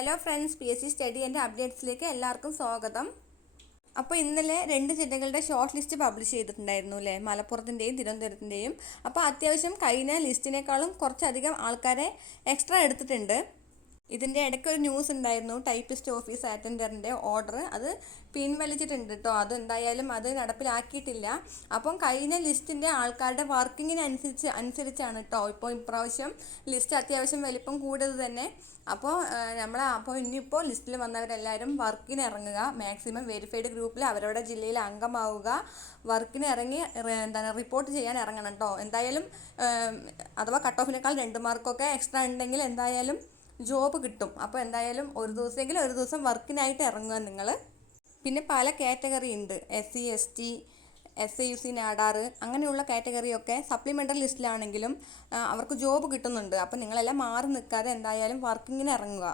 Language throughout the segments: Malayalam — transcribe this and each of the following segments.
Hello friends P S C study എന്റെ അപ്ഡേറ്റ്സിലേക്ക് എല്ലാവർക്കും സ്വാഗതം. അപ്പോൾ ഇന്നലെ രണ്ട് ജില്ലകളുടെ ഷോർട്ട് ലിസ്റ്റ് പബ്ലിഷ് ചെയ്തിട്ടുണ്ടായിരുന്നു അല്ലേ? മലപ്പുറത്തിന്റെയും തിരുവനന്തപുരത്തിന്റെയും. അപ്പോൾ അത്യാവശ്യം കഴിഞ്ഞ ലിസ്റ്റിനേക്കാളും കുറച്ചധികം ആൾക്കാരെ എക്സ്ട്രാ എടുത്തിട്ടുണ്ട്. ഇതിന്റെ ഇടയ്ക്ക് ഒരു ന്യൂസ് ഉണ്ടായിരുന്നു ടൈപ്പിസ്റ്റ് ഓഫീസ് അറ്റൻഡറിന്റെ ഓർഡർ അത് പിൻവലിച്ചിട്ടുണ്ട് കേട്ടോ അതെന്തായാലും അത് നടപ്പിലാക്കിയിട്ടില്ല. അപ്പം കഴിഞ്ഞ ലിസ്റ്റിന്റെ ആൾക്കാരുടെ വർക്കിങ്ങിനനുസരിച്ച് അനുസരിച്ചാണ് കേട്ടോ ഇപ്പോൾ ഇപ്രാവശ്യം ലിസ്റ്റ് അത്യാവശ്യം വലിപ്പം കൂടുതൽ തന്നെ. അപ്പോൾ നമ്മൾ അപ്പോൾ ഇനിയിപ്പോൾ ലിസ്റ്റിൽ വന്നവരെല്ലാവരും വർക്കിന് ഇറങ്ങുക മാക്സിമം വെരിഫൈഡ് ഗ്രൂപ്പിൽ അവരുടെ ജില്ലയിൽ അംഗമാവുക. വർക്കിന് ഇറങ്ങി എന്താണ് റിപ്പോർട്ട് ചെയ്യാൻ ഇറങ്ങണം കേട്ടോ എന്തായാലും അഥവാ കട്ട് ഓഫിനേക്കാൾ രണ്ട് മാർക്കൊക്കെ എക്സ്ട്രാ ഉണ്ടെങ്കിൽ എന്തായാലും ജോബ് കിട്ടും. അപ്പോൾ എന്തായാലും ഒരു ദിവസമെങ്കിലും ഒരു ദിവസം വർക്കിനായിട്ട് ഇറങ്ങുക നിങ്ങൾ പിന്നെ പല കാറ്റഗറി ഉണ്ട്. S C S T S I U C Nadar അങ്ങനെയുള്ള കാറ്റഗറിയൊക്കെ സപ്ലിമെന്ററി ലിസ്റ്റിലാണെങ്കിലും അവർക്ക് ജോബ് കിട്ടുന്നുണ്ട്. അപ്പോൾ നിങ്ങളെല്ലാം മാറി നിൽക്കാതെ എന്തായാലും വർക്കിങ്ങിന് ഇറങ്ങുക.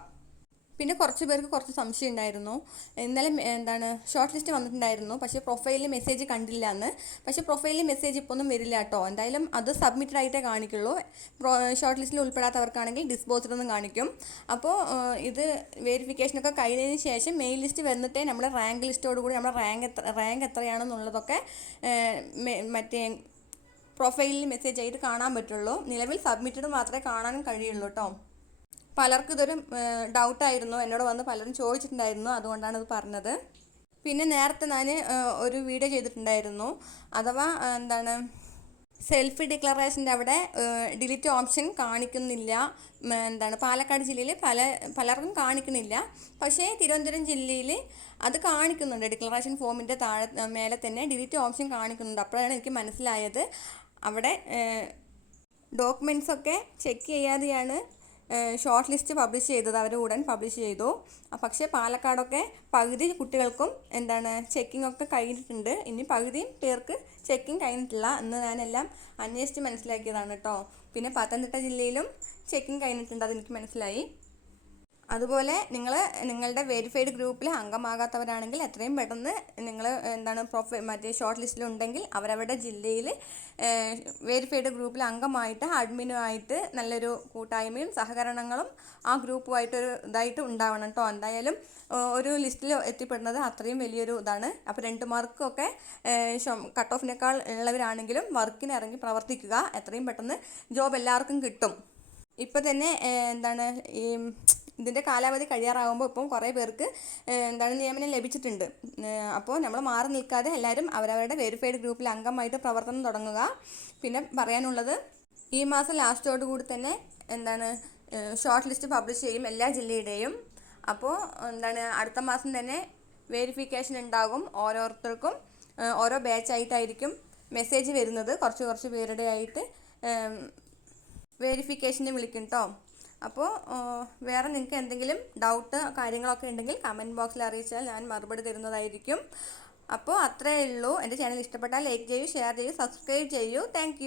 പിന്നെ കുറച്ച് പേർക്ക് കുറച്ച് സംശയം ഉണ്ടായിരുന്നു. ഇന്നലെ എന്താണ് ഷോർട്ട് ലിസ്റ്റ് വന്നിട്ടുണ്ടായിരുന്നു. പക്ഷേ പ്രൊഫൈലിൽ മെസ്സേജ് കണ്ടില്ല എന്ന് പക്ഷേ പ്രൊഫൈലിൽ മെസ്സേജ് ഇപ്പോൾ ഒന്നും വരില്ല കേട്ടോ. എന്തായാലും അത് സബ്മിറ്റഡ് ആയിട്ടേ കാണിക്കുള്ളൂ. ഷോർട്ട് ലിസ്റ്റിൽ ഉൾപ്പെടാത്തവർക്കാണെങ്കിൽ ഡിസ്പോസ്ഡ് എന്നും കാണിക്കും. അപ്പോൾ ഇത് വെരിഫിക്കേഷനൊക്കെ കഴിഞ്ഞതിന് ശേഷം മെയിൽ ലിസ്റ്റ് വന്നിട്ടേ നമ്മുടെ റാങ്ക് ലിസ്റ്റോട് കൂടി നമ്മുടെ റാങ്ക് എത്ര റാങ്ക് എത്രയാണെന്നുള്ളതൊക്കെ മറ്റേ പ്രൊഫൈലിൽ മെസ്സേജ് ആയിട്ട് കാണാൻ പറ്റുള്ളൂ. നിലവിൽ സബ്മിറ്റഡ് മാത്രമേ കാണാനും കഴിയുള്ളൂ കേട്ടോ. പലർക്കും ഇതൊരു ഡൗട്ടായിരുന്നു എന്നോട് വന്ന് പലരും ചോദിച്ചിട്ടുണ്ടായിരുന്നു. അതുകൊണ്ടാണ് ഇത് പറഞ്ഞത്. പിന്നെ നേരത്തെ ഞാൻ ഒരു വീഡിയോ ചെയ്തിട്ടുണ്ടായിരുന്നു. അഥവാ എന്താണ് സെൽഫ് ഡിക്ലറേഷന്റെ അവിടെ ഡിലീറ്റ് ഓപ്ഷൻ കാണിക്കുന്നില്ല. എന്താണ് പാലക്കാട് ജില്ലയിൽ പല പലർക്കും കാണിക്കുന്നില്ല. പക്ഷേ തിരുവനന്തപുരം ജില്ലയിൽ അത് കാണിക്കുന്നുണ്ട്. ഡിക്ലറേഷൻ ഫോമിന്റെ താഴെ മേലെ തന്നെ ഡിലീറ്റ് ഓപ്ഷൻ കാണിക്കുന്നുണ്ട്. അപ്പോഴാണ് എനിക്ക് മനസ്സിലായത്. അവിടെ ഡോക്യുമെൻസൊക്കെ ചെക്ക് ചെയ്യാതെയാണ് ഷോർട്ട് ലിസ്റ്റ് പബ്ലിഷ് ചെയ്തത് അവർ ഉടൻ പബ്ലിഷ് ചെയ്തു. പക്ഷേ പാലക്കാടൊക്കെ പകുതി കുട്ടികൾക്കും എന്താണ് ചെക്കിംഗ് ഒക്കെ കഴിഞ്ഞിട്ടുണ്ട്. ഇനി പകുതി പേർക്ക് ചെക്കിംഗ് കഴിഞ്ഞിട്ടില്ല. എന്ന് ഞാനെല്ലാം അന്വേഷിച്ച് മനസ്സിലാക്കിയതാണ് കേട്ടോ പിന്നെ പത്തനംതിട്ട ജില്ലയിലും ചെക്കിംഗ് കഴിഞ്ഞിട്ടുണ്ട് അതെനിക്ക് മനസ്സിലായി. അതുപോലെ നിങ്ങൾ നിങ്ങളുടെ വെരിഫൈഡ് ഗ്രൂപ്പിൽ അംഗമാകാത്തവരാണെങ്കിൽ എത്രയും പെട്ടെന്ന് നിങ്ങൾ എന്താണ് പ്രൊഫൈ മറ്റേ ഷോർട്ട് ലിസ്റ്റിൽ ലിസ്റ്റിലുണ്ടെങ്കിൽ അവരവരുടെ ജില്ലയിൽ വെരിഫൈഡ് ഗ്രൂപ്പിൽ അംഗമായിട്ട് അഡ്മിനുമായിട്ട് നല്ലൊരു കൂട്ടായ്മയും സഹകരണങ്ങളും ആ ഗ്രൂപ്പുമായിട്ടൊരു ഇതായിട്ട് ഉണ്ടാവണം കേട്ടോ എന്തായാലും ഒരു ലിസ്റ്റിൽ എത്തിപ്പെടുന്നത് അത്രയും വലിയൊരു ഇതാണ്. അപ്പോൾ രണ്ട് മാർക്കൊക്കെ കട്ട് ഓഫിനേക്കാൾ ഉള്ളവരാണെങ്കിലും വർക്കിന് ഇറങ്ങി പ്രവർത്തിക്കുക. എത്രയും പെട്ടെന്ന് ജോബ് എല്ലാവർക്കും കിട്ടും. ഇപ്പോൾ തന്നെ എന്താണ് ഈ ഇതിന്റെ കാലാവധി കഴിയാറാകുമ്പോൾ ഇപ്പം കുറേ പേർക്ക് എന്താണ് നിയമനം ലഭിച്ചിട്ടുണ്ട്. അപ്പോൾ നമ്മൾ മാറി നിൽക്കാതെ എല്ലാവരും അവരവരുടെ വെരിഫൈഡ് ഗ്രൂപ്പിൽ അംഗമായിട്ട് പ്രവർത്തനം തുടങ്ങുക. പിന്നെ പറയാനുള്ളത് ഈ മാസം ലാസ്റ്റോടു കൂടി തന്നെ എന്താണ് ഷോർട്ട് ലിസ്റ്റ് പബ്ലിഷ് ചെയ്യും എല്ലാ ജില്ലയുടെയും. അപ്പോൾ എന്താണ് അടുത്ത മാസം തന്നെ വെരിഫിക്കേഷൻ ഉണ്ടാകും ഓരോരുത്തർക്കും. ഓരോ ബാച്ചായിട്ടായിരിക്കും മെസ്സേജ് വരുന്നത്. കുറച്ച് കുറച്ച് പേരുടെ ആയിട്ട് വെരിഫിക്കേഷന് വിളിക്കും കേട്ടോ അപ്പോൾ വേറെ നിങ്ങൾക്ക് എന്തെങ്കിലും ഡൗട്ട് കാര്യങ്ങളൊക്കെ ഉണ്ടെങ്കിൽ കമന്റ് ബോക്സിൽ അറിയിച്ചാൽ ഞാൻ മറുപടി തരുന്നതായിരിക്കും. അപ്പോൾ അത്രയേ ഉള്ളൂ. എന്റെ ചാനൽ ഇഷ്ടപ്പെട്ടാൽ ലൈക്ക് ചെയ്യൂ ഷെയർ ചെയ്യൂ സബ്സ്ക്രൈബ് ചെയ്യൂ. താങ്ക്